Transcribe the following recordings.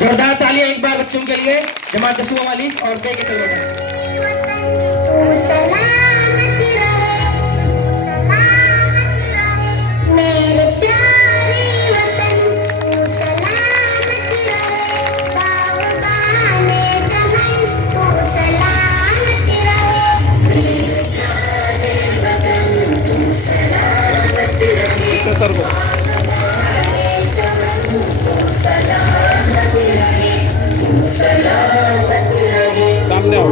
जोरदार तालियां एक बार बच्चों के लिए। जमात दसवां वाली और कई के सर को सामने आओ।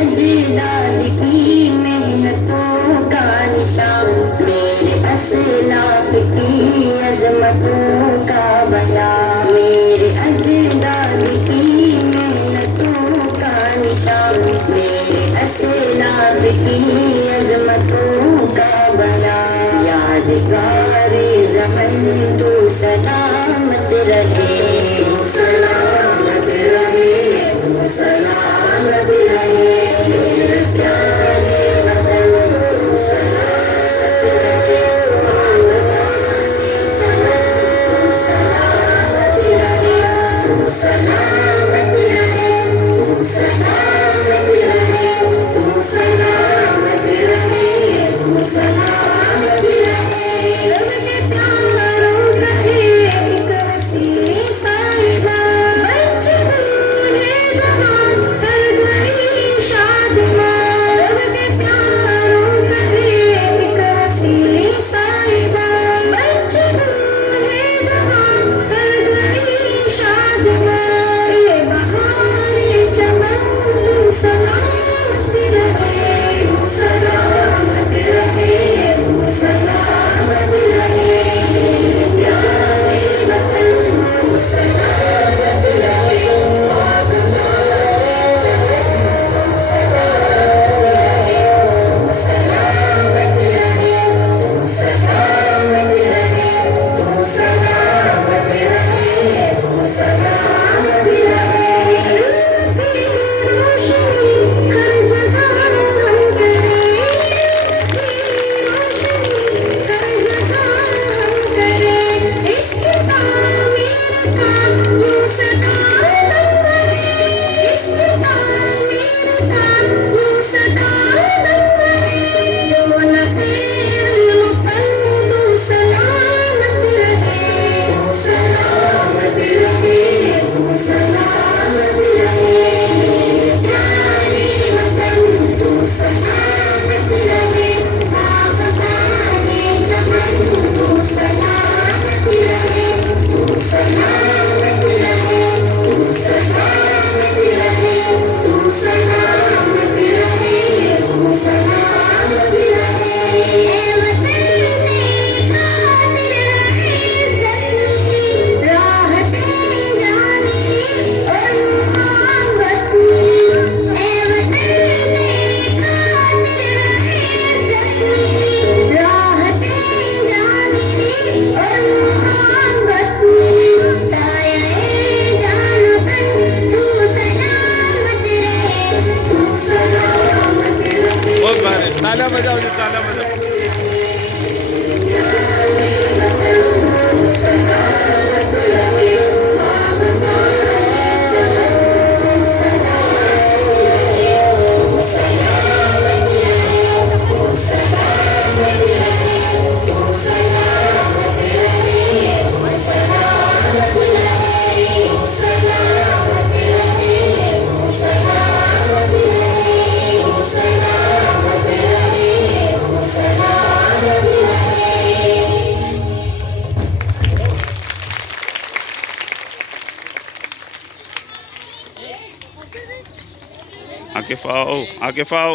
अजदाद की मेहनतों का निशान, मेरे असलाफ की अजमतों का बयान, मेरे अजदाद की मेहनतों का निशान, मेरे असलाफ की अजमतों का बयान, यादगार ज़मन तू सलामत रहे, तू सलामत रहे, तू सलामत रहे, मेरे प्यारे वतन तू सलामत रहे, आसमाने चमन तू सलामत रहे, तू सलामत रहे, तू सलामत रहे, तू सलामत रहे, तू सलामत रहे। रब के प्यारों का एक वसीले साहिबा, बच्चे बूढ़े जवान हर घड़ी शादिमां, रब के प्यारों का एक वसीले साहिबा, बच्चे बूढ़े जवान हर घड़ी शादिमां, ये बहारे चमन तू सलामत रहे, तू सलामत रहे, तू सलामत रहे, प्यारे वतन तू सलामत रहे, आसमाने चमन तू सलामत रहे, तू सलामत रहे, तू सलामत रहे, तू सलामत रहे, तू सलामत रहे। तेरी रोशनी हर जगह हम करें, तेरी रोशनी हर जगह हम करें, इसके तामीर का यूं सदा दम सरे, इसके तामीर का यूं सदा दम सरे, यूं न तेरे फन तू सलामत रहे, तू सलामत रहे, तू सलामत रहे, प्यारे वतन तू सलामत रहे, बाग़बाने चमन तू सलामत रहे, तू सलामत रहे, तू सलामत रहे, तू सलामत रहे, तू सलामत रहे। ए वतन तेरा खातिर रहे इज़्ज़त मिली, राहतें जानी और मोहब्बत मिली, ए वतन तेरा खातिर रहे इज़्ज़त मिली, राहतें जानी और मोहब्बत मिली, साये जानो तन तू सलामत रहे, तू सलामत रहे। बहुत बार ताला बजाओ जी, ताला बजाओ। सलामत रहे, बाग़बाने चमन तू सलामत रहे, तू सलामत रहे, तू सलामत रहे, तू सलामत रहे, तू सलामत रहे, तू सलामत रहे, तू सलामत रहे, तू सलामत रहे, तू सलामत रहे। आकिफ आओ, आकिफ आओ।